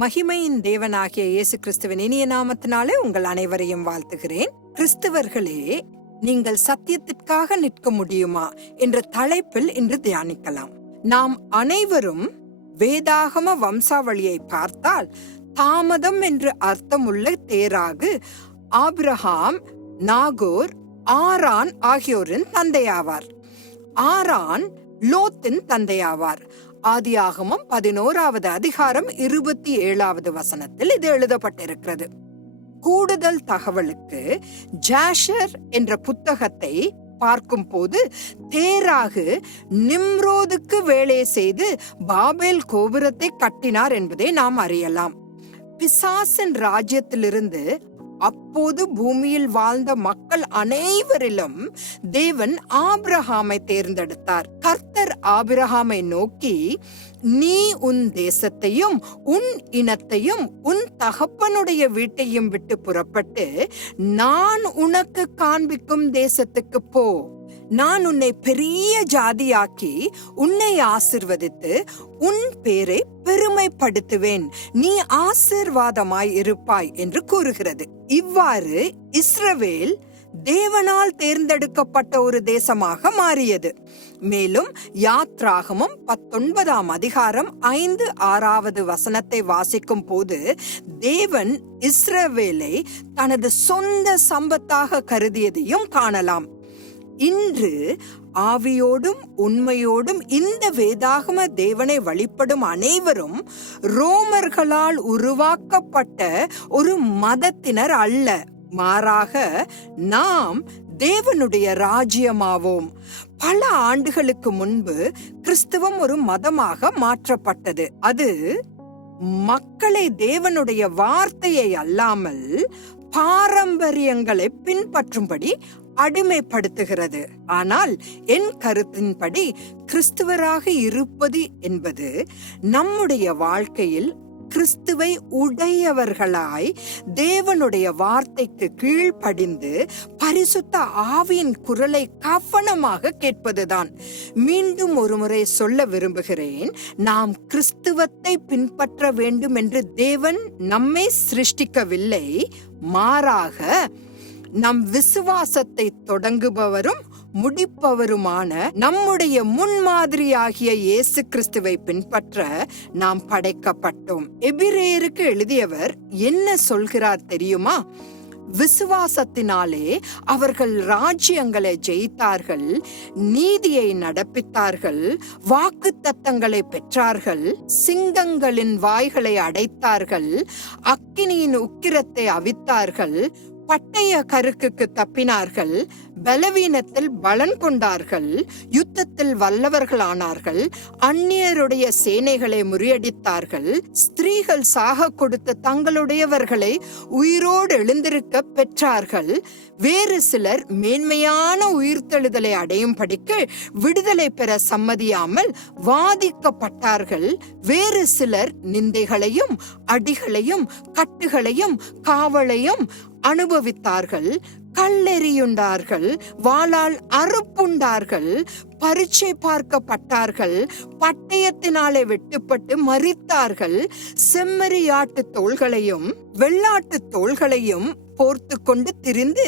மகிமையின் தேவனாகிய இயேசு கிறிஸ்துவின் இனிய நாமத்தினாலே உங்கள் அனைவரையும் வாழ்த்துகிறேன். கிறிஸ்தவர்களே நீங்கள் சத்தியத்திற்காக நிற்க முடியுமா என்ற தலைப்பில் இன்று தியானிக்கலாம். நாம் அனைவரும் வேதாகம வம்சாவளியை பார்த்தால் தாமதம் என்று அர்த்தமுள்ள தேராகு ஆப்ரஹாம் நாகோர் ஆரான் ஆகியோரின் தந்தையாவார். ஆரான் லோத்தின் தந்தையாவார். ஆதியாகமம் பதினோராவது அதிகாரம் இருபத்தி ஏழாவது வசனத்தில் இது எழுதப்பட்டிருக்கிறது. கூடுதல் தகவலுக்கு ஜாஷர் என்ற புத்தகத்தை பார்க்கும் போது தேராகு நிம்ரோதுக்கு வேலை செய்து பாபேல் கோபுரத்தை கட்டினார் என்பதை நாம் அறியலாம். பிசாசின் ராஜ்யத்திலிருந்து அப்போது பூமியில் வாழ்ந்த மக்கள் அனைவரிலும் தேவன் ஆபிரஹாமை தேர்ந்தெடுத்தார். கர்த்தர் ஆபிரஹாமை நோக்கி நீ உன் தேசத்தையும் உன் இனத்தையும் உன் தகப்பனுடைய வீட்டையும் விட்டு புறப்பட்டு நான் உனக்கு காண்பிக்கும் தேசத்துக்கு போ. நான் உன்னை பெரிய ஜாதியாக்கி உன்னை ஆசிர்வதித்து உன் பேரை பெருமைப்படுத்துவேன். நீ ஆசிர்வாதமாய் இருப்பாய் என்று கூறுகிறது. இவ்வாறு இஸ்ரவேல் தேவனால் தேர்ந்தெடுக்கப்பட்ட ஒரு தேசமாக மாறியது. மேலும் யாத்ராகமும் பத்தொன்பதாம் அதிகாரம் ஐந்து ஆறாவது வசனத்தை வாசிக்கும் போது தேவன் இஸ்ரவேலை தனது சொந்த சம்பத்தாக கருதியதையும் காணலாம். இன்று ஆவியோடும் உண்மையோடும் இந்த வேதாகம தேவனை வழிபடும் அனைவரும் ரோமர்களால் உருவாக்கப்பட்ட ஒரு மதத்தினர் அல்ல. மாறாக நாம் தேவனுடைய ராஜ்யமாவோம். பல ஆண்டுகளுக்கு முன்பு கிறிஸ்துவம் ஒரு மதமாக மாற்றப்பட்டது. அது மக்களை தேவனுடைய வார்த்தையை அல்லாமல் பாரம்பரியங்களை பின்பற்றும்படி அடிமைப்படுத்துகிறது. ஆனால் என் கருத்தின்படி கிறிஸ்துவராக இருப்பது என்பது நம்முடைய வாழ்க்கையில் கிறிஸ்துவை உடையவர்களாய் தேவனுடைய வார்த்தைக்கு கீழ்ப்படிந்து பரிசுத்த ஆவியின் குரலை கவனமாக கேட்பதுதான். மீண்டும் ஒருமுறை சொல்ல விரும்புகிறேன் நாம் கிறிஸ்துவத்தை பின்பற்ற வேண்டும் என்று தேவன் நம்மை சிருஷ்டிக்கவில்லை. மாறாக நம் விசுவாசத்தை தொடங்குபவரும் முடிப்பவருமான நம்முடைய முன்மாதிரியாகிய இயேசு கிறிஸ்துவை பின்பற்ற நாம் படைக்கப்பட்டோம். எபிரேயருக்கு எழுதியவர் என்ன சொல்கிறார் தெரியுமா? விசுவாசத்தினாலே அவர்கள் ராஜ்யங்களை ஜெயித்தார்கள் நீதியை நடப்பித்தார்கள் வாக்கு தத்தங்களை பெற்றார்கள் சிங்கங்களின் வாய்களை அடைத்தார்கள் அக்கினியின் உக்கிரத்தை அவித்தார்கள் பட்டய கருக்குக்கு தப்பினார்கள் பலவீனத்தில் பலன் கொண்டார்கள் யுத்தத்தில் வல்லவர்களானார்கள் அந்நியருடைய சேனைகளை முறியடித்தார்கள் ஸ்திரீகள் சாக கொடுத்த தங்களுடையவர்களை உயிரோடு எழுந்திருக்க பெற்றார்கள். வேறு சிலர் மேன்மையான உயிர்த்தெழுதலை அடையும் படிக்கு விடுதலை பெற சம்மதியாமல் வாதிக்கப்பட்டார்கள். வேறு சிலர் நிந்தைகளையும் அடிகளையும் கட்டுகளையும் காவலையும் அனுபவித்தார்கள் கல்லெறியுண்டார்கள் வாளால் அறுப்புண்டார்கள் பரீட்சை பார்க்கப்பட்டார்கள் பட்டயத்தினாலே வெட்டுப்பட்டு மறித்தார்கள் செம்மறியாட்டு தோள்களையும் வெள்ளாட்டு தோள்களையும் போர்த்து கொண்டு திரிந்து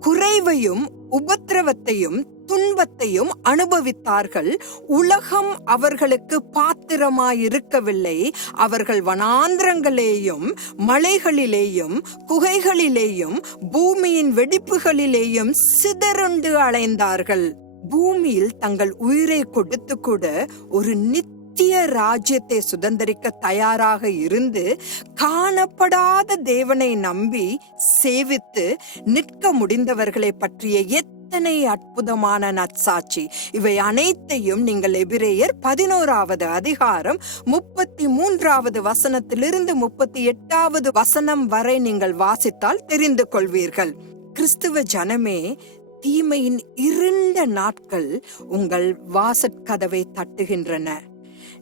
குறைவையும் உபத்திரவத்தையும் துன்பத்தையும் அனுபவித்தார்கள். உலகம் அவர்களுக்கு பாத்திரமாயிருக்கவில்லை. அவர்கள் வனாந்திரங்களேயும் மலைகளிலேயும் குகைகளிலேயும் பூமியின் வெடிப்புகளிலேயும் சிதறுண்டு அலைந்தார்கள். பூமியில் தங்கள் உயிரை கொடுத்து கூட ஒரு நித்திய ராஜ்யத்தை சுதந்திரிக்க தயாராக இருந்து காணப்படாத தேவனை நம்பி சேவித்து நிற்க முடிந்தவர்களை பற்றிய எத்தனை அற்புதமான நற்சாட்சி. இவை அனைத்தையும் நீங்கள் எபிரேயர் பதினோராவது அதிகாரம் முப்பத்தி மூன்றாவது வசனத்திலிருந்து முப்பத்தி எட்டாவது வசனம் வரை நீங்கள் வாசித்தால் தெரிந்து கொள்வீர்கள். கிறிஸ்துவ ஜனமே தீமையின் இருண்ட நாட்கள் உங்கள் வாசற்கதவை தட்டுகின்றன.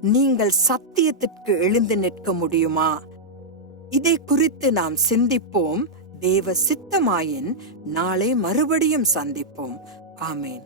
நீங்கள் சத்தியத்திற்கு எழுந்து நிற்க முடியுமா? இதை குறித்து நாம் சிந்திப்போம். தேவ சித்தமாயின் நாளை மறுபடியும் சந்திப்போம். ஆமேன்.